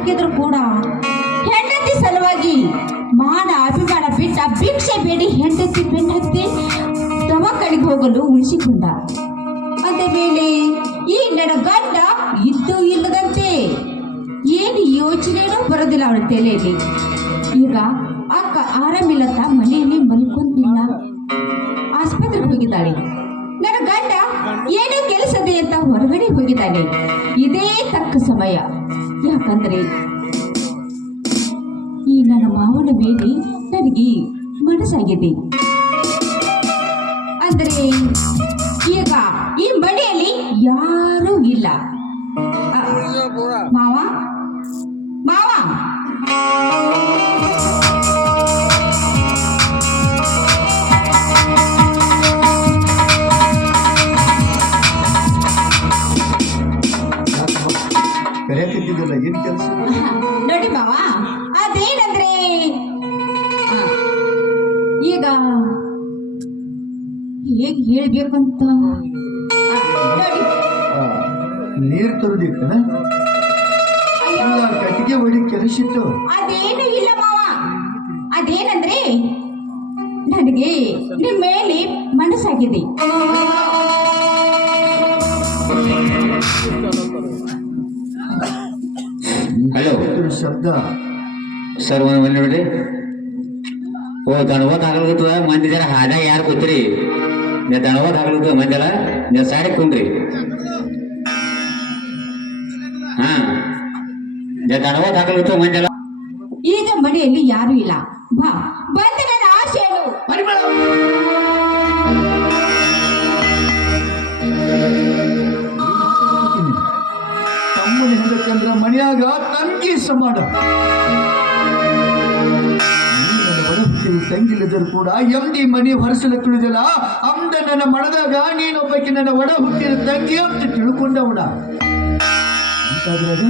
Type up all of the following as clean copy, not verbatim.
ಸಿಕ್ಕಿದ್ರು ಕೂಡ ಹೆಂಡತಿ ಸಲುವಾಗಿ ಮಾನ ಅಭಿಮಾನ ಬಿಟ್ಟ ಭಿಕ್ಷೆ ಬೇಡಿ ಹೆಂಡತಿ ಬೆನ್ನತ್ತಿ ದವಾಖಾನೆಗೆ ಹೋಗಲು ಉಳಿಸಿಕೊಂಡ. ಅದೇ ವೇಳೆ ಈ ನನ್ನ ಗಂಡ ಇದ್ದು ಇಲ್ಲದಂತೆ ಏನು ಯೋಚನೆನೂ ಬರೋದಿಲ್ಲ ಅವಳ ತಲೆಯಲ್ಲಿ. ಈಗ ಅಕ್ಕ ಆರಾಮಿಲ್ಲಂತ ಮನೆಯಲ್ಲಿ ಮಲ್ಕೊಂತಿಲ್ಲ, ಆಸ್ಪತ್ರೆಗೆ ಹೋಗಿದ್ದಾಳೆ. ನನ್ನ ಗಂಡ ಏನೋ ಕೆಲಸದೆ ಅಂತ ಹೊರಗಡೆ ಹೋಗಿದ್ದಾನೆ. ಇದೇ ತಕ್ಕ ಸಮಯ, ಯಾಕಂದ್ರೆ ಈ ನನ್ನ ಮಾವನ ಮೇಲೆ ನನಗೆ ಮನಸ್ಸಾಗಿದೆ. ಅಂದ್ರೆ ಈಗ ಈ ಮನೆಯಲ್ಲಿ ಯಾರೂ ಇಲ್ಲ. ಮಾವ ಮಾವ ಕರೆಯತ್ತಿದ್ದಿದ್ದಲ್ಲ, ಏನ್ ಕೆಲಸ? ನೋಡಿ ಮಾವ, ಅದೇನಂದ್ರೆ ಈಗ ಹೇಗೆ ಹೇಳ್ಬೇಕಂತ ನೋಡಿ. ನೀರ್ ತರುದಿಕ್ಕನ ಕಟ್ಟಿಗೆ ಒಳ್ಳೆ ಕೆಲಸ ಇತ್ತು. ಅದೇನು ಇಲ್ಲ ಮಾವ, ಅದೇನಂದ್ರೆ ನನಗೆ ನಿಮ್ಮ ಮೇಲೆ ಮನಸ್ಸಾಗಿದೆ. ಹಲೋ ಶಬ್ದ ಸರ್, ಒಂದು ನೋಡ್ರಿ. ಓ ದಣವತ್ ಹಾಕಲ್ಗತ್ತದ ಮಂದಿ ಜರ ಹಾದಾಗ ಯಾರು ಕೂತ್ರಿ? ನೀವು ದಣವತ್ ಹಾಕಲ್ಗತ್ತದ ಮಂದಿಲ್ಲ, ನೀವು ಸಾರಿ ಕುಂದ್ರಿ. ಹಾ, ನೀವು ದಣವತ್ ಹಾಕಲ್ಗತ್ತದ ಮಂದಿಲ್ಲ. ಈಗ ಮನೆಯಲ್ಲಿ ಯಾರು ಇಲ್ಲ. ಬಾ ಬಂದ ನನ್ನ ಆಶೆಯನ್ನು ತಮ್ಮನ ಹೆಂಡಕಂದ್ರ ಮನ್ಯಾಗ ತಂಗಿ ಸಮಾನ. ತಂಗಿಲ್ಲದರೂ ಕೂಡ ಎಂದಿ ಮನೆ ಹೊರಸಲ ತುಳಿದಲ್ಲ ಅಂದ ನನ್ನ ಮನದಾಗ ನೀನೊಬ್ಬಕ್ಕೆ ನನ್ನ ಒಡ ಹುಟ್ಟಿದ ತಂಗಿ ಅಂತ ತಿಳ್ಕೊಂಡವಣ. ಅಂತಾದ್ರಾಗ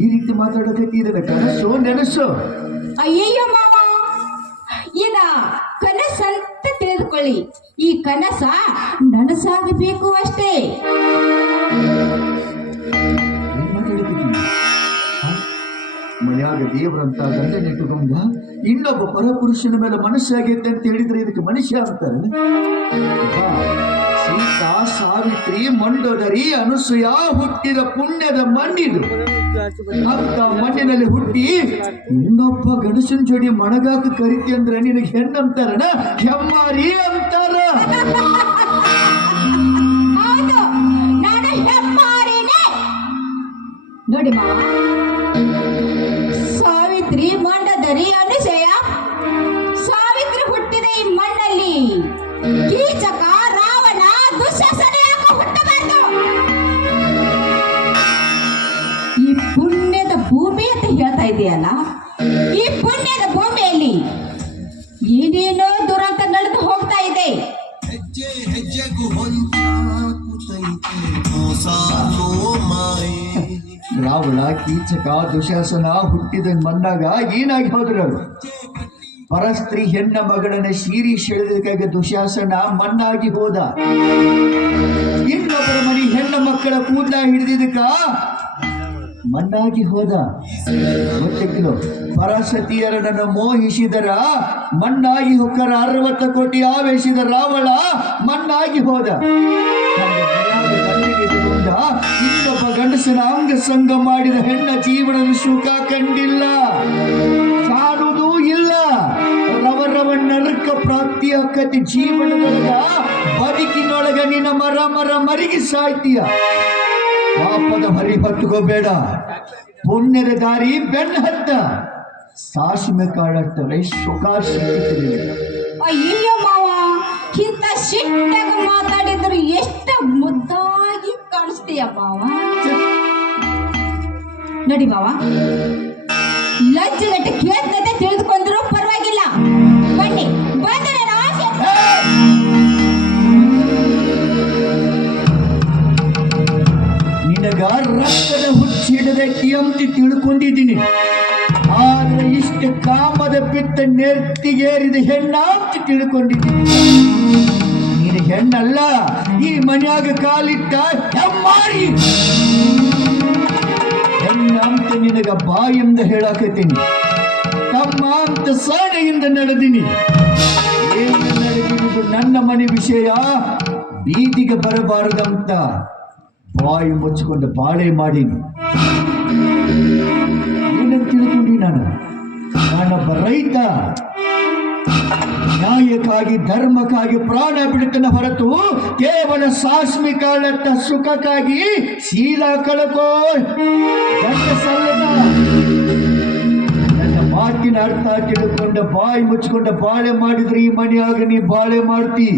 ಈ ರೀತಿ ಮಾತಾಡೋದಕ್ಕೆ ಇದನ್ನ ಕನಸು ನೆನಸು? ಅಯ್ಯಯ್ಯೋ ಮಾವ, ಇದ ಕನಸಂತ ತಿಳಿದುಕೊಳ್ಳಿ. ಈ ಕನಸ ನನಸಾಗಬೇಕು ಅಷ್ಟೇ. ಮನ್ಯಾಗ ದೇವರಂತ ಗಂಡನಿಟ್ಟುಕೊಂಡ ಇನ್ನೊಬ್ಬ ಪರಪುರುಷನ ಮೇಲೆ ಮನಸ್ಸಾಗೈತೆ ಅಂತ ಹೇಳಿದ್ರೆ ಇದಕ್ಕೆ ಮನುಷ್ಯ ಅಂತಾರೆ? ಸೀತಾ, ಸಾವಿತ್ರಿ, ಮಂಡೋದರಿ, ಅನುಸೂಯ ಹುಟ್ಟಿದ ಪುಣ್ಯದ ಮಣ್ಣಿದು. ಅಂತ ಮಣ್ಣಿನಲ್ಲಿ ಹುಟ್ಟಿ ಇನ್ನೊಬ್ಬ ಗಣಸನ ಜೋಡಿ ಮಣಗಾಕ ಕರಿತಿ ಅಂದ್ರೆ ನಿನಗೆ ಹೆಣ್ಣಂತಾರನ? ಹೆಮ್ಮಾರಿ ಅಂತಾರ. ನೋಡಿ ಮಾವ, ಸಾವಿತ್ರಿ, ಮಂಡೋದರಿ, ಅನುಸೂಯ, ಸಾವಿತ್ರಿ ಹುಟ್ಟಿದ ಈ ಮಣ್ಣಲ್ಲಿ ಕೀಚಕ, ರಾವಣ, ದುಶ್ಯಾಸನ ಯಾಕೆ ಹುಟ್ಟಬಾರ್ದು? ಈ ಪುಣ್ಯದ ಭೂಮಿ ಅಂತ ಹೇಳ್ತಾ ಇದೆಯಲ್ಲ, ಈ ಪುಣ್ಯದ ಭೂಮಿಯಲ್ಲಿ ಏನೇನೋ ದುರಂತ ನಡೆದು ಹೋಗ್ತಾ ಇದೆ. ರಾವಣ, ಕೀಚಕ, ದುಶಾಸನ ಹುಟ್ಟಿದ ಮಣ್ಣಾಗ ಏನಾಗಿ ಹೋದ್ರು? ಪರಸ್ತ್ರೀ ಹೆಣ್ಣ ಮಗಳನ್ನ ಶೀರಿ ಸೆಳೆದಕ್ಕಾಗ ದುಶಾಸನ ಮಣ್ಣಾಗಿ ಹೋದ. ಇನ್ನೊಬ್ಬರ ಮನೆ ಹೆಣ್ಣ ಮಕ್ಕಳ ಕೂದಲ ಹಿಡಿದಿದ್ದಕ್ಕ ಮಣ್ಣಾಗಿ ಹೋದ. ಗೊತ್ತಿಕ್ಕಿಲು ಪರಸತಿಯರನ್ನು ಮೋಹಿಸಿದರ ಮಣ್ಣಾಗಿ ಹೊಕ್ಕರ 60 ಕೋಟಿ ಆವೇಶಿದ ರಾವಣ ಮಣ್ಣಾಗಿ ಹೋದ. ಇನ್ನೊಬ್ಬ ಗಂಡಸನ ಅಂಗ ಸಂಗ ಮಾಡಿದ ಹೆಣ್ಣ ಜೀವನದ ಸುಖ ಕಂಡಿಲ್ಲ, ಕಾಣುವುದೂ ಇಲ್ಲ. ರವ ನರಕ ಪ್ರಾಪ್ತಿ ಆಕತಿ ಜೀವನದೊಳಗ, ಬದುಕಿನೊಳಗ ನಿನ್ನ ಮರ ಮರಿಗೆ ಸಾಯ್ತೀಯ. ಪಾಪದ ಹರಿ ಹತ್ತುಕೋಬೇಡ, ಪುಣ್ಯದ ದಾರಿ ಬೆನ್ನ ಹತ್ತ. ಸಾಸಿಮೆ ಕಾಳತ್ತರೆ ಸುಖ ಸಿಗುತ್ತಿರಲಿಲ್ಲ. ಅಯ್ಯೋ ಮಾವ, ಇಂಥ ಶಿಟ್ಟಾಗ ಮಾತಾಡಿದ್ರು ಎಷ್ಟು ಮುದ್ದಾಗಿ ಕಾಣಿಸ್ತೀಯ ಮಾವ. ನೋಡಿ ಮಾವ, ಲಜ್ಜೆಗಟ್ಟ ಕೇಳ್ತದೆ ತಿಳಿದುಕೊಂಡ್ರು ಪರವಾಗಿಲ್ಲ. ಬನ್ನಿ ಬಂದ ನನ್ನ ಆಸೆ. ನಿನಗ ರಕ್ತದ ಹುಚ್ಚಿಡದಕ್ಕೆ ಅಂತ ತಿಳ್ಕೊಂಡಿದ್ದೀನಿ. ಆದ್ರೆ ಇಷ್ಟ ಕಾಮದ ಪಿತ್ತ ನೆತ್ತಿಗೇರಿದ ಹೆಣ್ಣ ಅಂತ ತಿಳ್ಕೊಂಡಿದ್ದೀನಿ. ನೀನು ಹೆಣ್ಣಲ್ಲ, ಈ ಮನ್ಯಾಗ ಕಾಲಿಟ್ಟ ಹೆಮ್ಮಾರಿ. ಹೆಣ್ಣ ಅಂತ ನಿನಗ ಬಾಯಿಂದ ಹೇಳಾಕತ್ತೀನಿ, ತಮ್ಮ ಅಂತ ಸಾಣೆಯಿಂದ ನಡೆದೀನಿ. ಏನು ನಡೆದಿರುವುದು ನನ್ನ ಮನೆ ವಿಷಯ, ಬೀದಿಗೆ ಬರಬಾರದಂತ ಬಾಯಿ ಮುಚ್ಚಿಕೊಂಡು ಬಾಳೆ ಮಾಡೀನಿ. ಏನಂತ ತಿಳ್ಕೊಂಡಿ? ನಾನೊಬ್ಬ ರೈತ. ನ್ಯಾಯಕ್ಕಾಗಿ ಧರ್ಮಕ್ಕಾಗಿ ಪ್ರಾಣ ಬಿಡುತ್ತನ ಹೊರತು ಕೇವಲ ಸಾಸ್ಮಿ ಕಾಳತ್ತ ಸುಖಕ್ಕಾಗಿ ಶೀಲ ಕಳಕೋ ಸಲ್ಲದ. ನನ್ನ ಮಾತಿನ ಅರ್ಥ ತಿಳ್ಕೊಂಡ ಬಾಯಿ ಮುಚ್ಚಿಕೊಂಡ ಬಾಳೆ ಮಾಡಿದ್ರೆ ಈ ಮನೆಯಾಗ ನೀ ಬಾಳೆ ಮಾಡ್ತಿ.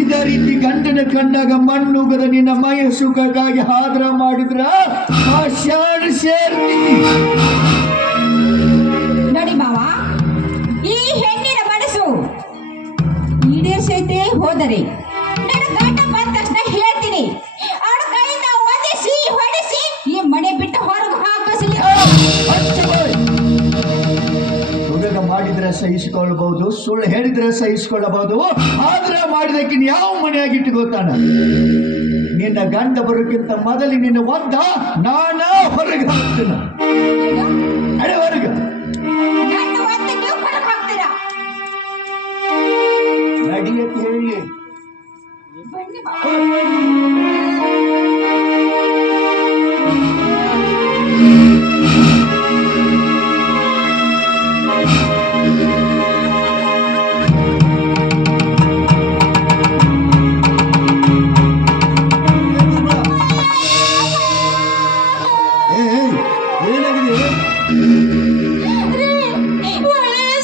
ಇದೇ ರೀತಿ ಗಂಡನ ಕಣ್ಣಾಗ ಮಣ್ಣುಗದ ನಿನ್ನ ಮೈಯ ಸುಖಕ್ಕಾಗಿ ಹಾದ್ರ ಮಾಡಿದ್ರ ಆ ಶಾಣ ಸೇರ್ತೀನಿ. ನೋಡಿ ಮಾವ, ಈ ಹೆಣ್ಣಿನ ಮನಸ್ಸು ಈಡೇರಿಸೈತೆ ಹೋದರೆ ನನ್ನ ಗಂಡ ಬಂದ ತಕ್ಷಣ ಹೇಳ್ತೀನಿ, ಅವಳ ಕೈಯಿಂದ ಒದಿಸಿ ಹೊಡಿಸಿ ಈ ಮನೆ ಬಿಟ್ಟು ಹೊರಗೆ ಹಾಕಿಸಲಿ. ಹುಡುಗ ಮಾಡಿದ್ರೆ ಸಹಿಸಿಕೊಳ್ಳಬಹುದು, ಸುಳ್ಳು ಹೇಳಿದ್ರೆ ಸಹಿಸಿಕೊಳ್ಳಬಹುದು, ಆದ್ರೆ ಮಾಡಿದಕ್ಕೆ ಯಾವ ಮನೆಯಾಗಿಟ್ಟು ಗೊತ್ತಾನ? ನಿನ್ನ ಗಂಡ ಬರೋಕ್ಕಿಂತ ಮೊದಲು ನಿನ್ನ ಒದ್ದ ನಾನ ಹೊರಗೆ ಹಾಕ್ತೀನ. ಅಡೆ ಹೊರಗೆ ನನ್ನ ಒದ್ದು ನೀವು ಹೊರಗೆ ಹಾಕ್ತೀರಾ? ನಡಿಯಕ್ಕೆ ಹೇಳಿ. ಬನ್ನಿ ಮಾವ.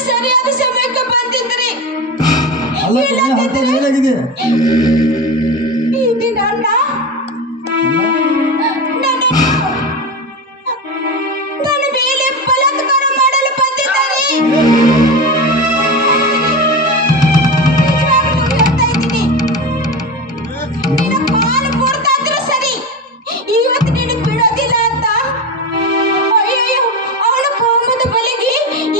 ಸರಿಯಾದ ಸಮಯಕ್ಕೆ ಬಂದಿದ್ರಿ. ಏನಾಗಿದೆ? ಇದು ನನ್ನ ಮೇಲೆ ಬಲಾತ್ಕಾರ ಮಾಡಲು ಬಂದಿದ್ದಾರೆ. ನಿಜವಾಗ್ಲೂ ಹೇಳ್ತಾ ಇದ್ದೀನಿ, ನಿನ್ನ ಕಾಲು ಮುರಿದಾದ್ರೂ ಸರಿ, ಇವತ್ತು ನೀನು ಬಿಡೋದಿಲ್ಲ ಅಂತ. ಅಯ್ಯಯ್ಯೋ, ಅವಳ ಕಾಮದ ಬಲಿಗೆ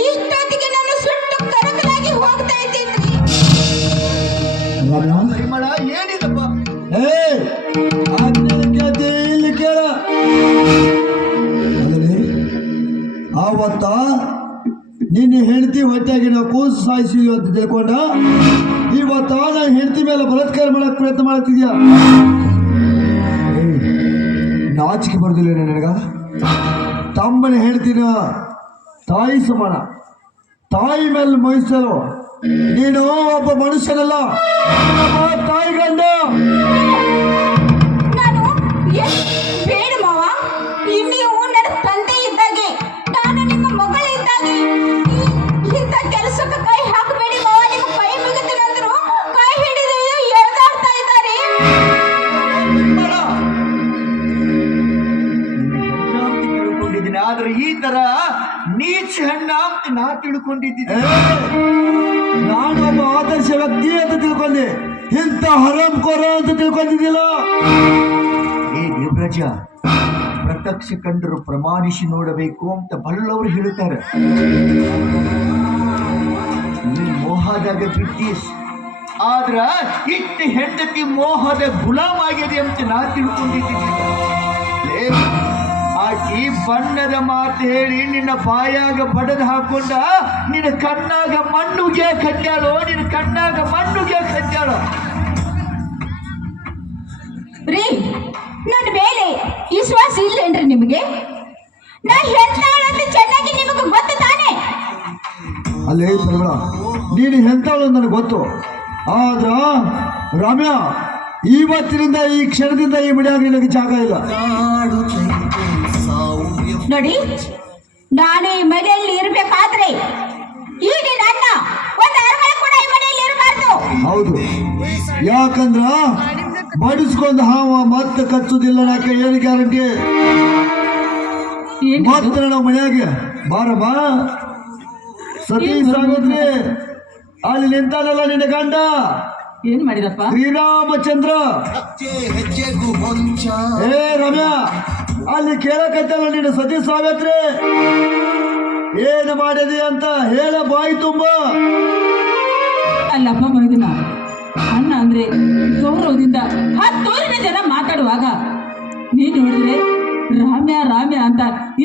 ಇಷ್ಟೊತ್ತಿಗೆ ನಾನು ಸುಟ್ಟು ಕರಕಲಾಗಿ ಹೋಗ್ತಾ ಇದ್ದೀನಿ. ಪರಿಮಳ ಏನಿದಪ್ಪ? ಇಲ್ಲಿ ಕೇಳ. ಆವತ್ತ ನಿನ್ನ ಹೆಂಡತಿ ಹೊಟ್ಟೆಗಿನ ಕೂಸು ಸಾಯಿಸಿದ್ವಿ ಅಂತ ತಿಳ್ಕೊಂಡ ಇವತ್ತ ನಾನು ಹೆಂಡತಿ ಮೇಲೆ ಬಲಾತ್ಕಾರ ಮಾಡಕ್ ಪ್ರಯತ್ನ ಮಾಡ್ತಿದ್ಯಾ? ನಾಚಿಕೆ ಬರೋದಿಲ್ಲ ನನಗ? ತಮ್ಮನ ಹೆಂಡತಿನ ತಾಯಿ ಸಮಾನ, ತಾಯಿ ಮೇಲೆ ಮೈಸಲು ನೀನು ಒಬ್ಬ ಮನುಷ್ಯನಲ್ಲ, ತಾಯಿ ಗಂಡ. ನಾನು ಬೇಡ ಮಾವ, ನೀವು ನನ್ನ ತಂದೆ ಇದ್ದಾಗೆ, ನಾನು ನಿಮ್ಮ ಮಗಳಿದ್ದಾಗೆ. ಇಂಥ ಕೆಲಸಕ್ಕೆ ಕೈ ಹಾಕಬೇಡಿ ಮಾವ. ನಿಮ್ಮ ಕೈ ಮುಗಿದಿರಂದ್ರು ಕೈ ಹಿಡಿದು ಎಳ್ದಾಡ್ತಾ ಇದ್ದಾರೆ. ತಿಳ್ಕೊಂಡಿದ್ದೀನಿ, ಆದ್ರೆ ಈ ತರ ನೀಚ ಹೆಣ್ಣ ಅಂತ ನಾ ತಿಳ್ಕೊಂಡಿದ್ದೀನಿ. ನಾನೊಬ್ಬ ಆದರ್ಶ ವ್ಯಕ್ತಿ ಅಂತ ತಿಳ್ಕೊಂಡೆ, ಇಂಥ ಹರಾಮ್ಕೋರ ಅಂತ ತಿಳ್ಕೊಂಡಿದ್ದಿಲ್ಲ. ಏ ದೇವರಾಜ, ಪ್ರತ್ಯಕ್ಷ ಕಂಡರು ಪ್ರಮಾಣಿಸಿ ನೋಡಬೇಕು ಅಂತ ಬಲ್ಲವರು ಹೇಳ್ತಾರೆ. ನೀ ಮೋಹದಾಗ ಬಿದ್ದೀಸ್, ಆದ್ರ ಇಟ್ಟ ಹೆಂಡತಿ ಮೋಹದ ಗುಲಾಮ್ ಆಗಿದೆ ಅಂತ ನಾ ತಿಳ್ಕೊಂಡಿದ್ದೀನಿ. ಆಕಿ ಬಣ್ಣದ ಮಾತು ಹೇಳಿ ನಿನ್ನ ಬಾಯಾಗ ಬಡದು ಹಾಕೊಂಡ ನಿನ್ನ ಕಣ್ಣಾಗ ಮಣ್ಣುಗೆ ಕಟ್ಟಾಳೋ, ನಿನ್ನ ಕಣ್ಣಾಗ ಮಣ್ಣುಗೆ ಕಟ್ಟಾಳೋ. ರೀ, ನನ್ನ ಮೇಲೆ ವಿಶ್ವಾಸ ಇಲ್ಲೇನ್ರಿ ನಿಮಗೆ? ನಾ ಹೇಳ್ತಾಳಂತ ಚೆನ್ನಾಗಿ ನಿಮಗೆ ಗೊತ್ತು ತಾನೆ? ಅಲ್ಲೇ ಪರಿಮಳ, ನೀನು ಎಂಥವಳು ನನಗೆ ಗೊತ್ತು, ಆದ್ರ ರಾಮ್ಯ ಇವತ್ತಿನಿಂದ ಈ ಕ್ಷಣದಿಂದ ಈ ಮನೆಯಾಗ ನಿನಗೆ ಜಾಗ ಇಲ್ಲ. ನೋಡಿ, ನಾನು ಈ ಮನೆಯಲ್ಲಿ ಇರ್ಬೇಕಾದ್ರೆ ಈಗ ನನ್ನ ಒಂದು ಅರ್ಗಳ ಕೂಡ ಈ ಮನೆಯಲ್ಲಿ ಇರಬಾರ್ದು. ಹೌದು, ಯಾಕಂದ್ರ ಬಡಿಸ್ಕೊಂಡು ಹಾವ ಮತ್ತೆ ಕಚ್ಚುದಿಲ್ಲ. ನಾಕ ಏನು ಗ್ಯಾರಂಟಿ? ಮತ್ತೆ ನಾವು ಮನೆಯಾಗೆ ಬಾರಮ್ಮ ಸತೀಶ್ ಸಾಗೋದ್ರಿ. ಅಲ್ಲಿ ನಿಂತಾನಲ್ಲ ನಿನ್ನ ಗಂಡ, ಏನ್ ಮಾಡಿದಪ್ಪ? ಶ್ರೀರಾಮಚಂದ್ರ. ಏ ರಮ್ಯಾ, ಅಲ್ಲಿ ಕೇಳಕತ್ತಲ್ಲ ನಿನ್ನ ಸತೀಶ್ ಸಾವಿತ್ರಿ ಏನು ಮಾಡಿದಿ ಅಂತ ಹೇಳ ಬಾಯಿ ತುಂಬ. ಅಲ್ಲಪ್ಪ ಮೈದುನ, ಅಣ್ಣ ಅಂದ್ರೆ ಗೌರವದಿಂದ ಹತ್ತೂರಿನ ಜನ ಮಾತಾಡುವಾಗ ನೀನು ನೋಡಿದ್ರೆ ರಾಮ್ಯ ರಾಮ್ಯ ಅಂತ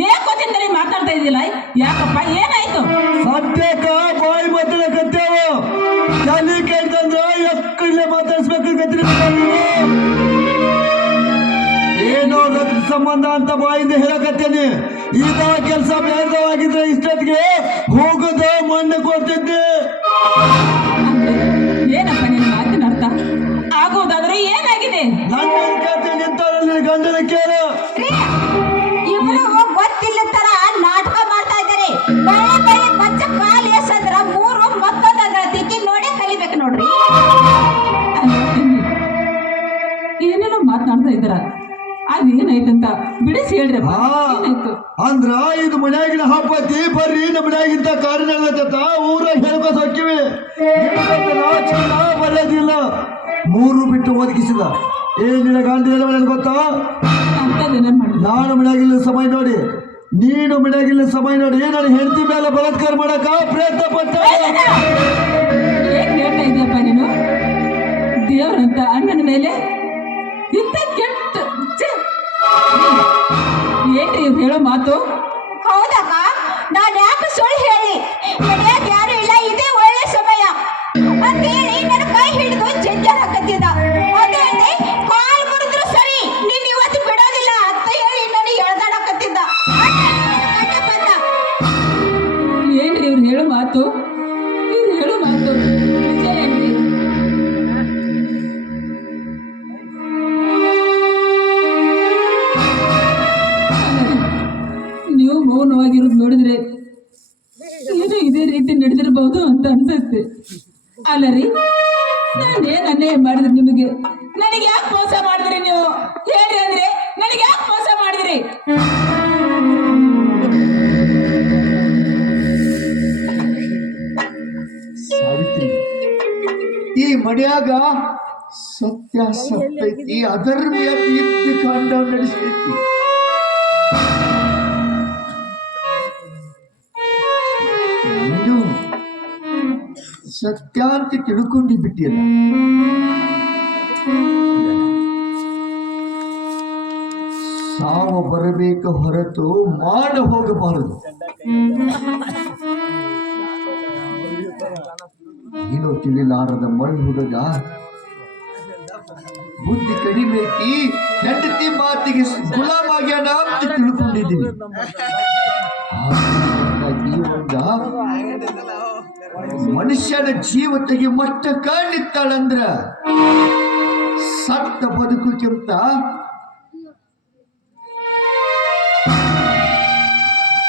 ಏಕೋಚಿಂದಲೇ ಮಾತಾಡ್ತಾ ಇದ್ದಿಲ್ಲ. ಯಾಕಪ್ಪ, ಏನಾಯ್ತು? ಸದ್ಯಕ್ಕ ಬಾಯಿ ಮಾತಾಡಕತ್ತೇವ, ತಲೆ ಕೇಳ್ತಂದ್ರ ಎಕ್ಕಡ್ಲೆ ಮಾತಾಡ್ಸ್ಬೇಕು ಗತಿ. ಏನೋ ರಕ್ತ ಸಂಬಂಧ ಅಂತ ಬಾಯಿಂದ ಹೇಳಕತ್ತೇನೆ. ಈಗ ಕೆಲಸ ಬೇಡವಾಗಿದ್ರೆ ಇಷ್ಟೊತ್ತಿಗೆ ಹೋಗುದ ಮಣ್ಣು ಕೊಡ್ತಿದ್ದೆ. ಅಂದ್ರೆ ಏನಪ್ಪ ನಿನ್ನ ಮಾತಿನ ಅರ್ಥ? ಆಗೋದಾದ್ರೆ ಏನಾಗಿದೆ? ನನ್ನ ಕತೆ ನಿಂತವರಲ್ಲಿ ಗಂಡನ ಕೇಳು. ಇಬ್ರು ಗೊತ್ತಿಲ್ಲ ತರ ನಾಟಕ ಮಾಡ್ತಾ ಇದ್ದಾರೆ. ಬಳ್ಳಿ ಬಳ್ಳಿ ಬಚ್ಚ ಕಾಲು ಎಸಂದ್ರ ಮೂರು ಮತ್ತೊಂದ ತಿಕ್ಕಿ ನೋಡೇ ಕಲಿಬೇಕು ನೋಡ್ರಿ. ಅಲ್ಲ ತಂಗಿ, ಏನೇನೋ ಮಾತನಾಡ್ತಾ ಇದ್ದಾರ. ಅದೇನಾಯ್ತಂತ ಬಿಡಿಸಿ ಹೇಳ್ರಪ್ಪ, ಏನಾಯ್ತು? ಅಂದ್ರ ಇದು ಮನ್ಯಾಗಿನ ಹಬ್ಬತಿ ಬರ್ರಿ, ನಮ್ಮ ಮನ್ಯಾಗಿಂತ ಕಾರಣ ಊರಾಗ ಹೇಳ್ಕೊ ಸಕ್ಕಿವಿ. ಬರೋದಿಲ್ಲ, ಮೂರು ಬಿಟ್ಟು ಒದಗಿಸಿದ. ಏನಿನ ಗಾಂಧಿ ಮನೇಲಿ ಗೊತ್ತಾ? ಅಂತದೇನ ಮಾಡಿದ? ನಾನು ಮನ್ಯಾಗಿಲ್ಲ ಸಮಯ ನೋಡಿ, ನೀನು ಮನ್ಯಾಗಿಲ್ಲ ಸಮಯ ನೋಡಿ ನಾನು ಹೆಂಡತಿ ಮೇಲೆ ಬಲಾತ್ಕಾರ ಮಾಡಕ ಪ್ರಯತ್ನ ಪಟ್ಟ. ಏನ್ ಹೇಳ್ತಾ ಇದೆಯಪ್ಪ ನೀನು? ದೇವರಂತ ಅಣ್ಣನ ಮೇಲೆ ಇಂಥ ಕೆಟ್ಟ ಏನ್ರಿ ಇವ್ರು ಹೇಳೋ ಮಾತು? ಹೌದಕ್ಕ, ನಾನು ಯಾಕೆ ಸುಳ್ಳು ಹೇಳಿ? ಮನ್ಯಾಗ ಯಾರು ಇಲ್ಲ, ಇದೇ ಒಳ್ಳೆ ಸಮಯ ಅಂತ ಹೇಳಿ ನನ್ನ ಕೈ ಹಿಡಿದು ಜಂಜಾರ ಹಾಕತ್ತಿದ್ದ. ಅದು ಅಲ್ಲದೆ ಕಾಲ್ ಮುರಿದ್ರು ಸರಿ, ನೀನ್ ಇವತ್ತು ಬಿಡೋದಿಲ್ಲ ಅಂತ ಹೇಳಿ ನನಗೆ ಎಳ್ದಾಡಕತ್ತಿದ್ದ. ಗಂಡ ಬಂದ. ಏನ್ರಿ ಇವ್ರು ಹೇಳೋ ಮಾತು? ಇವ್ರು ಹೇಳೋ ಮಾತು ನಿಜ ಏನ್ರಿ? ನೀವು ಮೌನವಾಗಿರೋದು ನೋಡಿದ್ರೆ ಏನೋ ಇದೇ ರೀತಿ ನಡೆದಿರಬಹುದು ಅಂತ ಅನ್ಸುತ್ತೆ. ಅಲ್ಲ ರೀ, ನಾನೇನ್ ಅನ್ಯಾಯ ಮಾಡಿದ್ರಿ ನಿಮಗೆ? ನನಗೆ ಯಾಕೆ ಮೋಸ ಮಾಡಿದ್ರಿ ನೀವು? ಹೇಳ್ರಿ ಅಂದ್ರೆ ನನಗೆ ಯಾಕೆ ಮೋಸ ಮಾಡಿದ್ರಿ? ಸಾವಿತ್ರಿ, ಈ ಮನ್ಯಾಗ ಸತ್ಯಾಸತ್ತೈತಿ, ಅಧರ್ಮ ಇದ್ದು ಕಾಂಡ ನಡೆಸೈತಿ. ನೀನು ಸತ್ಯ ಅಂತ ತಿಳ್ಕೊಂಡು ಬಿಟ್ಟಿಲ್ಲ. ಸಾವು ಬರಬೇಕು ಹೊರತು ಮಾಡ ಹೋಗಬಾರದು. ನೀನು ತಿಳಿಲಾರದ ಮಣ್ಣು ಹುಡುಗ, ಬುದ್ಧಿ ಕಡಿಮೆ ಐತಿ, ಹೆಂಡತಿ ಮಾತಿಗೆ ಗುಲಾಮಾಗ್ಯಾನ ಅಂತ ತಿಳ್ಕೊಂಡಿದ್ದೀನಿ. ಮನುಷ್ಯನ ಜೀವತೆಗೆ ಮಟ್ಟ ಕಾಣಿತ್ತಾಳಂದ್ರ ಸತ್ತ ಬದುಕಕ್ಕಿಂತ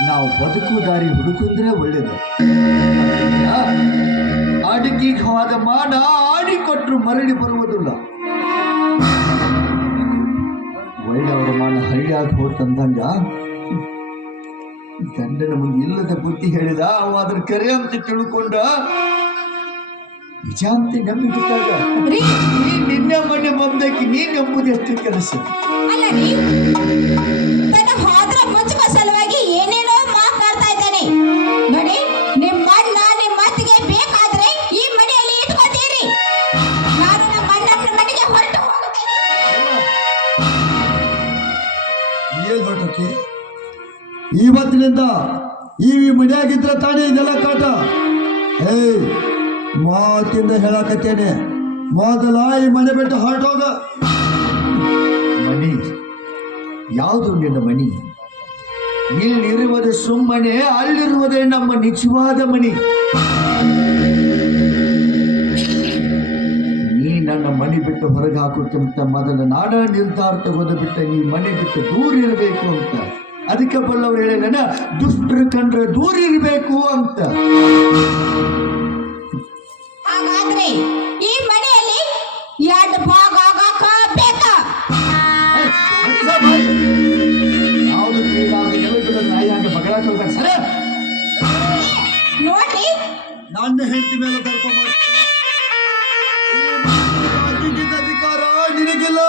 ನಾವು ಬದುಕು ದಾರಿ ಹುಡುಕಿದ್ರೆ ಒಳ್ಳೇದು. ಅಡಿಗೆಗೆ ಹೋದ ಮಾನ ಆಡಿ ಕೊಟ್ಟರು ಮರಳಿ ಬರುವುದಿಲ್ಲ. ಒಳ್ಳೆಯವರ ಮಾನ ಹಳ್ಳಿಯಾಗಿ ಹೋತಂದಂಗ ಗಂಡನ ಮುಂದೆ ಇಲ್ಲದ ಬುದ್ಧಿ ಹೇಳಿದ. ಅವ ಅದ್ರ ಕರೆ ಅಂತ ತಿಳ್ಕೊಂಡ ನಿಜ ಅಂತ ನಂಬಿಬಿಟ್ಟಾಗ ನಿನ್ನೆ ಮೊನ್ನೆ ಬಂದಕ್ಕೆ ನೀ ನಂಬುದು ಎಷ್ಟು ಕೆಲಸ. ಅಲ್ಲ ರೀ, ತನ್ನ ಹಾದ್ರ ಮುಚ್ಚುವ ಸಲುವಾಗಿ ಏನೇನೋ ಮಾತಾಡ್ತಾ ಇದ್ದಾನೆ ನೋಡಿ. ನಿಮ್ಮ ಅಣ್ಣ ನಿಮ್ಮ ಮಾತಿಗೆ ಬೇಕಾದ್ರೆ ಈ ಮನೆಯಲ್ಲಿ ಇಟ್ಕೋತೀರಿ. ನಾನು ನಮ್ಮ ಅಣ್ಣನ ಮನೆಗೆ ಹೊರಟು ಹೋಗುತ್ತೇನೆ. ಏನ್ ಹೊರಟಕ್ಕೆ? ಇವತ್ತಿನಿಂದ ಈ ಮನೆಯಾಗಿದ್ರೆ ತಾನೇ ಇದೆಲ್ಲ ಕಾಟ. ಮಾತಿಂದ ಹೇಳಕತ್ತೇನೆ, ಮೊದಲ ಈ ಮನೆ ಬಿಟ್ಟು ಹೊರಟೋಗ. ಮಣಿ ಯಾವುದು ನಿನ್ನ ಮಣಿ? ಇಲ್ಲಿರುವುದು ಸುಮ್ಮನೆ, ಅಲ್ಲಿರುವುದೇ ನಮ್ಮ ನಿಜವಾದ ಮಣಿ. ನೀ ನನ್ನ ಮನೆ ಬಿಟ್ಟು ಹೊರಗೆ ಹಾಕುತ್ತಂತ ಮೊದಲ ನಾಡ ನಿರ್ಧಾರ ತಗೊಂಡು ಬಿಟ್ಟ ನೀ ಮನೆ ಬಿಟ್ಟು ದೂರ ಇರಬೇಕು ಅಂತ. ಅದಕ್ಕೆ ಬಲ್ಲವ್ರು ಹೇಳಿದ ದುಷ್ಟರು ಕಂಡ್ರೆ ದೂರ ಇರಬೇಕು ಅಂತ. ಹಾಗಾದ್ರೆ ಈ ಮನೆಯಲ್ಲಿ ಎರಡು ಭಾಗ ಆಗಾಕ ಬೇಕಾ? ಯಾವುದು ನಾಯಿ ಹಂಗೆ ಬಗಳಾಟ ಹೋಗ್ತಾರೆ ಸರ. ನೋಡ್ರಿ, ನನ್ನ ಹೆಂಡತಿ ಮೇಲೆ ಕರ್ಕೊಂಡ್ ಅಧಿಕಾರ ನಿನಗಿಲ್ಲ.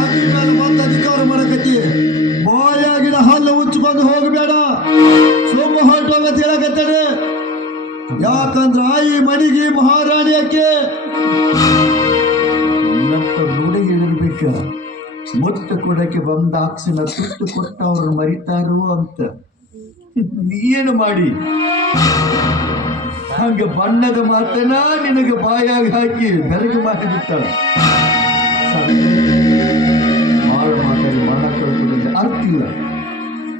ಆಕೆ ಮೇಲೆ ಬಂದು ಅಧಿಕಾರ ಮಾಡಕತ್ತಿ. ಬಾಯಾಗಿನ ಹಲ್ಲು ಉಚ್ಚಿಕೊಂಡು ಹೋಗಬೇಡ, ಸೊಮ್ಮ ಹೊರಟೋಗತ್ ಹೇಳಕತ್ತೇನೆ. ಯಾಕಂದ್ರ ಈ ಮನೆಗೆ ಮಹಾರಾಣಿ ಅಕ್ಕೆ. ನನ್ನಂತ ನೋಡಿ ಹೇಳಿರ್ಬೇಕ. ಮುತ್ತು ಕೊಡಕ್ಕೆ ಬಂದಾಕ್ಷಣ ತುತ್ತು ಕೊಟ್ಟವ್ರನ್ನ ಮರಿತಾರು ಅಂತ ನೀನು ಮಾಡಿ ಹಂಗ ಬಣ್ಣದ ಮಾತನ ನಿನಗೆ ಬಾಯಾಗಿ ಹಾಕಿ ಬೆರಗಿ ಮಾಡಿಬಿಟ್ಟ ಬಾಳ ಮಾತಾಡಿ ಮಣ್ಣ ಕಳ್ಕೊಂಡ್ರೆ ಅರ್ಥ ಇಲ್ಲ.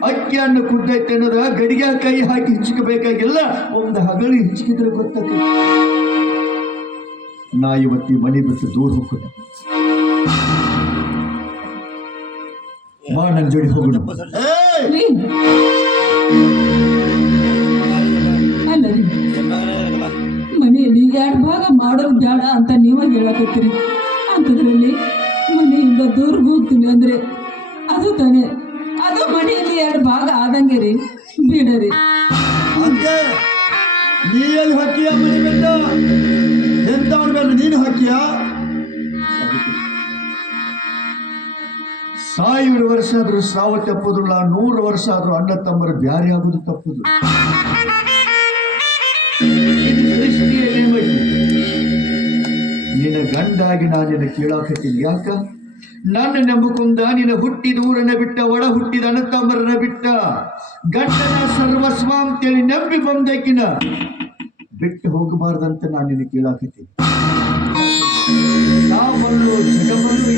ಅಕ್ಕಿಯನ್ನು ಕುದ್ದೈತೆ ಅನ್ನೋದ ಗಡಿಗೆ ಕೈ ಹಾಕಿ ಹಿಚ್ಕಬೇಕಾಗಿಲ್ಲ, ಒಂದು ಹಗಳಿ ಹಿಚ್ಕಿದ್ರೆ ಗೊತ್ತಾಗ. ನಾ ಇವತ್ತಿ ಮನೆ ಬಿಟ್ಟು ದೂರ ಹೋಗ್ತದೆ, ಬಾ ನನ್ನ ಜೋಡಿ ಹೋಗೋಣ. ರೀ ಅಲ್ಲ ರೀ, ಮನೆಯಲ್ಲಿ 2 ಭಾಗ ಮಾಡೋದು ಬೇಡ ಅಂತ ನೀವ ಹೇಳಕತ್ತೀರಿ. ಅಂಥದ್ರಲ್ಲಿ ಮನೆಯಿಂದ ದೂರ ಹೋಗ್ತೀನಿ ಅಂದ್ರೆ ಅದು ತಾನೇ, ಅದು ಮನೆಯಲ್ಲಿ 2 ಭಾಗ ಆದಂಗೆ ರೀ. ಬಿಡರಿ ಅಂತೆ ನೀ ಎಲ್ಲಿ ಹಾಕಿಯ ಮನೆ ಬಿಟ್ಟ ಎಂತವನ ಮೇಲೆ ನೀನು ಹಾಕಿಯ? 1000 ವರ್ಷ ಆದ್ರೂ ಸಾವು ತಪ್ಪುದಿಲ್ಲ, 100 ವರ್ಷ ಆದ್ರೂ ಅಣ್ಣ ತಮ್ಮರು ಬ್ಯಾರೆ ಆಗುದು ತಪ್ಪುದು. ಇದು ಸೃಷ್ಟಿಯ ನೇಮ ಐತಿ. ನಿನ್ನ ಗಂಡಾಗಿ ನಾನಿನ್ನ ಕೇಳಾಕತ್ತೀನಿ. ಯಾಕ? ನನ್ನ ನಂಬಕೊಂಡ ನಿನ್ನ ಹುಟ್ಟಿದ ಊರನ್ನ ಬಿಟ್ಟ, ಒಳ ಹುಟ್ಟಿದ ಅಣ್ಣ ತಮ್ಮರನ್ನ ಬಿಟ್ಟ, ಗಂಡನ ಸರ್ವಸ್ವ ಅಂತೇಳಿ ನಂಬಿ ಬಂದಕಿನ ಬಿಟ್ಟು ಹೋಗಬಾರ್ದಂತ ನಾನು ನಿನ್ನ ಕೇಳಾಕತ್ತೀನಿ. ನಾವಲ್ಲೂ ಜಗಮಲ್ಲೂ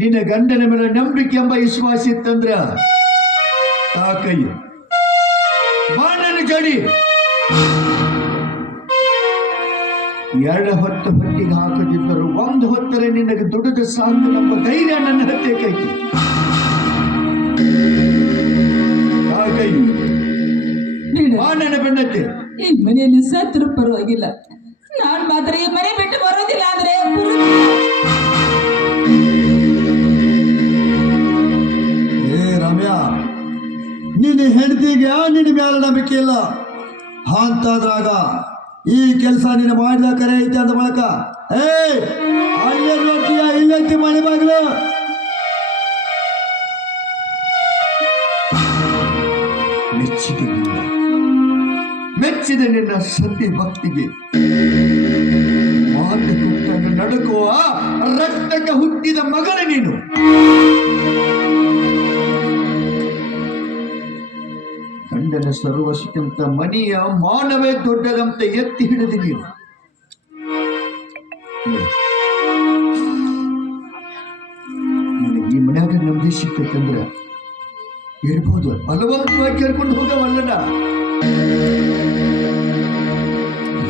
ನಿನ್ನ ಗಂಡನ ಮೇಲೆ ನಂಬಿಕೆ ಎಂಬ ವಿಶ್ವಾಸ ಇತ್ತಂದ್ರ ತಾಕಯ್ಯ ಬಾ ನನ್ನ ಜಡಿ. 2 ಹೊತ್ತು ಹೊಟ್ಟಿಗೆ ಹಾಕದಿದ್ದರು 1 ಹೊತ್ತರೆ ನಿನಗೆ ದುಡಿದ ಸಾಕು ನಮ್ಮ ಧೈರ್ಯ ನನ್ನ ಹತ್ತೆ ಕೈಕಿ. ತಾಕಯ್ಯ ಬಾ ನನ್ನ ಬೆನ್ನತ್ತೆ. ಈ ಮನೆಯಲ್ಲಿ ಸತ್ರು ಪರವಾಗಿಲ್ಲ, ನಾನ್ ಮಾತ್ರ ಈ ಮನೆ ಬಿಟ್ಟು ಬರೋದಿಲ್ಲ ಅಂದ್ರೆ ಏ ರಮ್ಯ, ನಿನ್ನ ಹೆಂಡತಿಗೆ ನಿನ್ನ ಮೇಲೆ ನಂಬಿಕೆ ಇಲ್ಲ ಅಂತಾದ್ರಾಗ ಈ ಕೆಲಸ ನೀನು ಮಾಡಿದ ಕರೆ ಐತೆ ಅಂದ ಬಳಕ ಅಲ್ಲೇ ನೋಡ್ತೀಯ, ಇಲ್ಲೈತಿ ಮನೆ ಬಾಗಿಲು. ಮೆಚ್ಚಿದ ನಿನ್ನ ಸತ್ಯ ಭಕ್ತಿಗೆ ಮಾತು ಕೊಟ್ಟಂಗ ನಡುಕುವ ರಕ್ತಕ್ಕೆ ಹುಟ್ಟಿದ ಮಗನ ನೀನು. ಗಂಡನ ಸರ್ವಸ್ಕ್ಕಿಂತ ಮನೆಯ ಮಾನವೇ ದೊಡ್ಡದಂತ ಎತ್ತಿ ಹಿಡಿದಿ ನೀನು. ನನಗೆ ಈ ಮನ್ಯಾಗ ನಮ್ದೇ ಸಿಕ್ತಂದ್ರ ಇರ್ಬೋದು, ಬಲವಂತವಾಗಿ ಕೇಳ್ಕೊಂಡು ಹೋಗವಲ್ಲನ.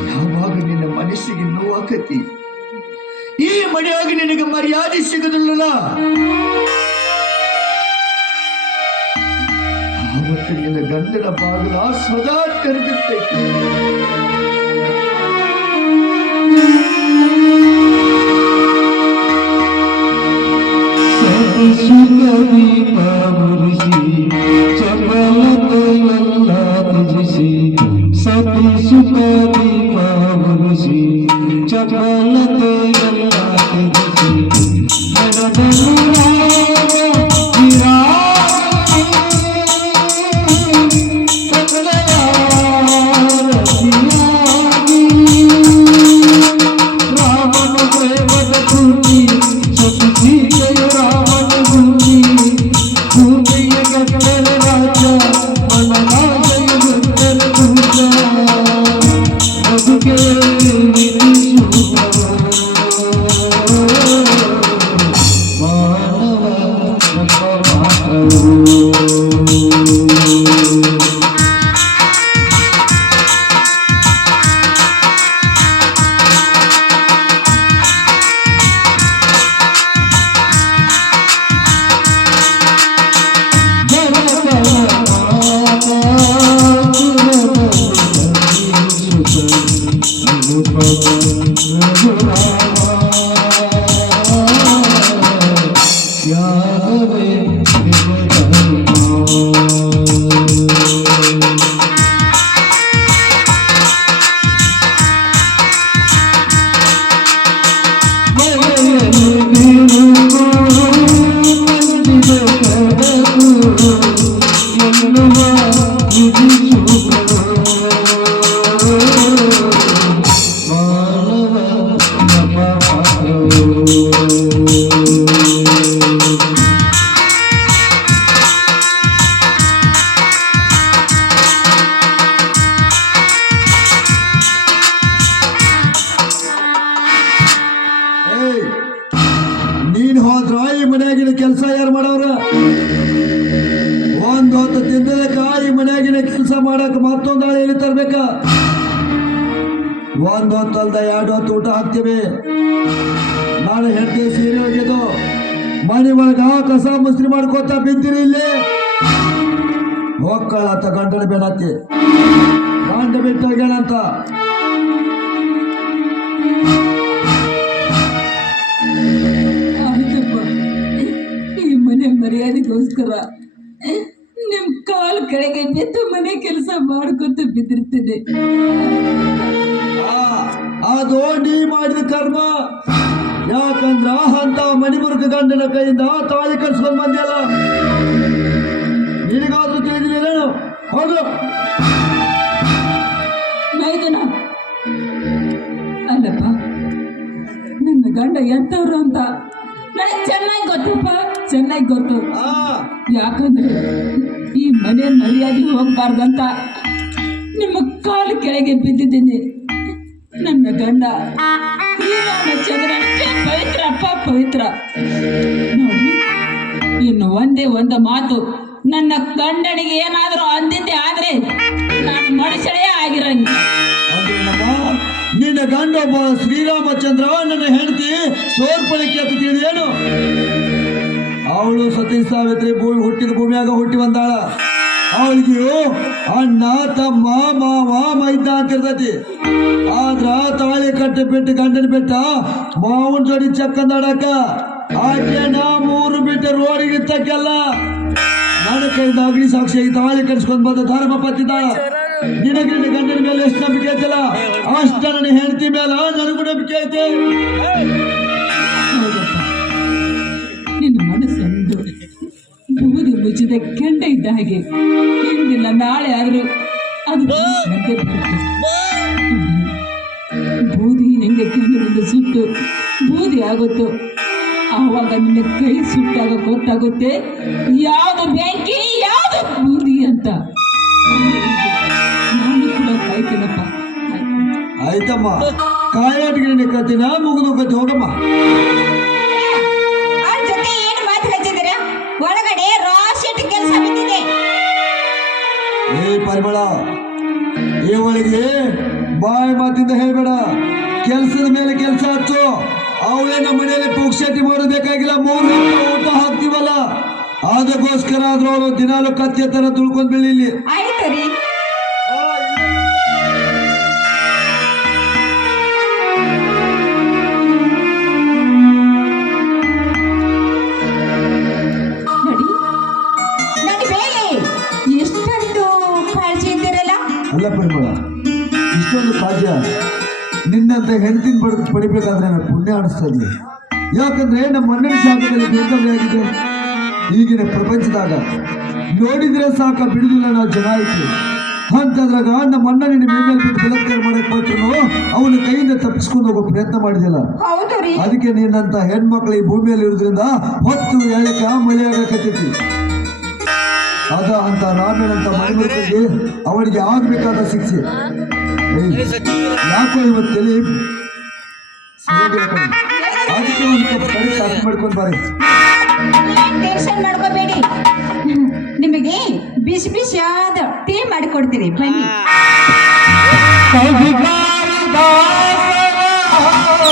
ಯಾವಾಗ ನಿನ್ನ ಮನಸ್ಸಿಗೆ ನೋವಾಕತಿ, ಈ ಮನೆಯಾಗ ನಿನಗೆ ಮರ್ಯಾದೆ ಸಿಗದಿಲ್ಲ, ಆವತ್ತು ನಿನ್ನ ಗಂಡನ ಬಾಗಿಲ ಸದಾ ತೆರೆದಿರ್ತೈತಿ. ಅವ್ರ ಒಂದ್ ಹೊತ್ತು ತಿಂದದಕ್ಕ ಈ ಮನ್ಯಾಗಿನ ಕೆಲಸ ಮಾಡಕ್ ಮತ್ತೊಂದು ಆಳು ಎಲ್ಲಿ ತರ್ಬೇಕ? ಒಂದ್ ಹೊತ್ತು ಅಲ್ದ 2 ಹೊತ್ತು ಊಟ ಹಾಕ್ತೀವಿ. ನಾನು ಹೆಂಡತಿ ಸೀರೆ ಹೋಗಿದ್ದು ಮನೆ ಒಳಗ ಕಸ ಮುಸ್ರಿ ಮಾಡ್ಕೋತ ಬಿದ್ದಿರಿ ಇಲ್ಲಿ ಹೋಗ್ಕಳತ್ತ ಗಂಟನ ಬೇಡತ್ತಿ ಗಂಡ ಬಿಟ್ಟು ಹೋಗ್ಯಾಳಂತ. ಆಯ್ತಪ್ಪ, ಈ ಮನೆ ಮರ್ಯಾದೆಗೋಸ್ಕರ ನಿಮ್ ಕಾಲ್ ಕೆಳಗೆ ಬಿದ್ದು ಮನೆ ಕೆಲಸ ಮಾಡ್ಕೊತ ಬಿದ್ದಿರ್ತೇನೆ. ಅದು ನೀ ಮಾಡಿದ ಕರ್ಮ. ಯಾಕಂದ್ರ ಅಂತ ಮಣಿಮುರುಕ ಗಂಡನ ಕೈಯಿಂದ ತಾಳಿ ಕಟ್ಸ್ಕೊಂಡ್ ಬಂದ್ಯಲ್ಲ, ನಿನಗಾದ್ರೂ ತಿಳಿದಿಲ್ಲೇನು? ಹೌದು ನಾಯ್ದನ ಅಲ್ಲಪ್ಪ, ನನ್ನ ಗಂಡ ಎಂತವ್ರು ಅಂತ ನನಗೆ ಚೆನ್ನಾಗಿ ಗೊತ್ತಪ್ಪ, ಚೆನ್ನಾಗಿ ಗೊತ್ತು. ಯಾಕಂದ್ರೆ ಈ ಮನೆ ಮರ್ಯಾದೆ ಹೋಗ್ಬಾರ್ದಂತ ನಿಮ್ಮ ಕಾಲು ಕೆಳಗೆ ಬಿದ್ದಿದ್ದೀನಿ. ನನ್ನ ಗಂಡ ಶ್ರೀರಾಮಚಂದ್ರನಿಗೆ ಪವಿತ್ರಪ್ಪ, ಪವಿತ್ರ. ನೋಡಿ, ಇನ್ನು ಒಂದು ಮಾತು ನನ್ನ ಗಂಡನಿಗೆ ಏನಾದರೂ ಅಂದಿದ್ದೆ ಆದ್ರೆ ನಾನು ಮನುಷ್ಯನೇ ಆಗಿರಂಗಿಲ್ಲ. ನಿನ್ನ ಗಂಡ ಒಬ್ಬ ಶ್ರೀರಾಮಚಂದ್ರ, ನನ್ನ ಹೆಂಡತಿ ಸೋರ್ಪಳಿಕೆ ಅಂತ ತಿಳಿದೇನು? ಅವಳು ಸತೀ ಸಾವಿತ್ರಿ ಹುಟ್ಟಿದ ಭೂಮಿಯಾಗ ಹುಟ್ಟಿ ಬಂದಾಳ. ಅವಳಿಗೆ ಅಣ್ಣ ತಮ್ಮ ಮಾವ ಮೈದ ಅಂತ ಇರ್ತೈತಿ. ಆದ್ರ ತಾಳಿ ಕಟ್ಟಿ ಬಿಟ್ಟು ಗಂಡನ ಬಿಟ್ಟ ಮಾವನ ಜೋಡಿ ಚಕ್ಕಂದಾಡಕ ಆಕೆನ 3 ಬಿಟ್ಟು ರೋಡಿಗೆ ಇತ್ತಕ್ಕೆಲ್ಲ ನನ್ನ ಕೈಯಿಂದ ಅಗ್ನಿ ಸಾಕ್ಷಿಯಾಗಿ ತಾಳಿ ಕಟ್ಸ್ಕೊಂಡ್ ಬಂದ ಧರ್ಮ ಪತ್ತಿದ್ದಾಳ. ನಿನಗೆ ನಿನ್ನ ಗಂಡನ ಮೇಲೆ ಎಷ್ಟು ನಂಬಿಕೆ ಐತಲ್ಲ ಅಷ್ಟ ನನ್ನ ಹೆಂಡತಿ ಮೇಲೆ ನನಗೂ ನಂಬಿಕೆ ಐತೆ. ನಿನ್ನ ಮನಸ್ಸೊಂದು ಬೂದಿ ಮುಚ್ಚಿದ ಕೆಂಡ ಇದ್ದ ಹಾಗೆ, ಇಂದಿನ ನಾಳೆ ಆದರೂ ಅದು ನಂಗೆ ಬರುತ್ತೆ. ಬೂದಿ ನಿಂಗೆ ಕೆಂಡದಿಂದ ಸುಟ್ಟು ಬೂದಿ ಆಗುತ್ತೋ ಆವಾಗ ನಿನ್ನ ಕೈ ಸುಟ್ಟಾಗ ಗೊತ್ತಾಗುತ್ತೆ ಯಾವುದು ಬೆಂಕಿ ಯಾವುದು ಬೂದಿ ಅಂತ. ನಾನು ಕೂಡ ಕಾಯ್ತೀನಪ್ಪ. ಆಯ್ತಮ್ಮ, ಕಾಯಾಟಿಗೆ ನಿನ್ನ ಕತ್ತಿನ ಮುಗಿದು ಕತ್ತಿ ಹೋಗಮ್ಮ. ಅವ್ರ ಜೊತೆ ಏನು ಮಾತು ಹಚ್ಚಿದಿರ? ಒಳಗಡೆ ರಾಶಿಟ್ ಕೆಲಸ ಬಿದ್ದಿದೆ. ಏ ಪರಿಮಳ, ಈ ಒಳಗೆ ಬಾಯಿ ಮಾತಿಂದ ಹೇಳ್ಬೇಡ. ಕೆಲ್ಸದ ಮೇಲೆ ಕೆಲಸ ಹಚ್ಚು. ಅವಳೇ ನಮ್ಮ ಮನೆಯಲ್ಲಿ ಪುಕ್ಷಟಿ ಮಾಡೋಬೇಕಾಗಿಲ್ಲ. 3 ಊಟ ಹಾಕ್ತಿವಲ್ಲ, ಅದಕ್ಕೋಸ್ಕರ ಆದ್ರೂ ಅವಳು ದಿನಾಲು ಕತ್ತಿಯ ತರ ತುಳ್ಕೊಂಡ್ ಬೀಳಿಲಿ. ಆಯ್ತು ರೀ. ನಡಿ ಬೇಗ. ಎಷ್ಟೊಂದು ಕಾಳಜಿ ಇದ್ದೀರಲ್ಲ. ಅಲ್ಲ ಪರಿಮಳ, ಇಷ್ಟೊಂದು ಕಾಜ ನಿನ್ನಂತ ಹೆಂಡತಿನ ಪಡಿಬೇಕಾದ್ರೆ ನನಗೆ ಪುಣ್ಯ ಅನಿಸ್ತಾ ಇದೆ. ಯಾಕಂದ್ರೆ ನಮ್ಮ ಮಣ್ಣಿನ ಜಾಗದಲ್ಲಿ ಬೇಕಾದ್ರೆ ಆಗಿದೆ. ಈಗಿನ ಪ್ರಪಂಚದಾಗ ನೋಡಿದ್ರೆ ಸಾಕ ಬಿಡುದಿಲ್ಲ ನಾವು ಜನ ಐತಿ ಅಂತಂದ್ರಾಗ ನಮ್ಮ ಅಣ್ಣ ನಿನ್ನ ಮೇಲೆ ಬಿಟ್ಟು ಬಲತ್ಕಾರ ಮಾಡಕ್ ಕೊಟ್ಟರು ಅವನ ಕೈಯಿಂದ ತಪ್ಪಿಸ್ಕೊಂಡು ಹೋಗೋ ಪ್ರಯತ್ನ ಮಾಡಿದಿಲ್ಲ. ಹೌದು ರೀ. ಅದಕ್ಕೆ ನಿನ್ನಂತ ಹೆಣ್ಮಕ್ಳು ಈ ಭೂಮಿಯಲ್ಲಿ ಇರೋದ್ರಿಂದ ಹೊತ್ತು ಎಳಕ ಮಳೆ ಆಗಕತ್ತೈತಿ. ಅದ ಅಂತ ರಾಮನಂತ ಮನೆಗೆ ಅವನಿಗೆ ಆಗ್ಬೇಕಾದ ಶಿಕ್ಷೆ. ಯಾಕೋ ಇವತ್ತು ತಲೆ ಅದಕ್ಕೆ ಒಂದು ಕಡೆ ಸಾಕು ಮಾಡ್ಕೊಂಡು ಬಾರಿ. ಟೆನ್ಷನ್ ಮಾಡ್ಕೋಬೇಡಿ, ನಿಮಗೆ ಬಿಸಿ ಬಿಸಿಯಾದ ಟೀ ಮಾಡಿಕೊಡ್ತೀನಿ ಬನ್ನಿ. ದಾಸರ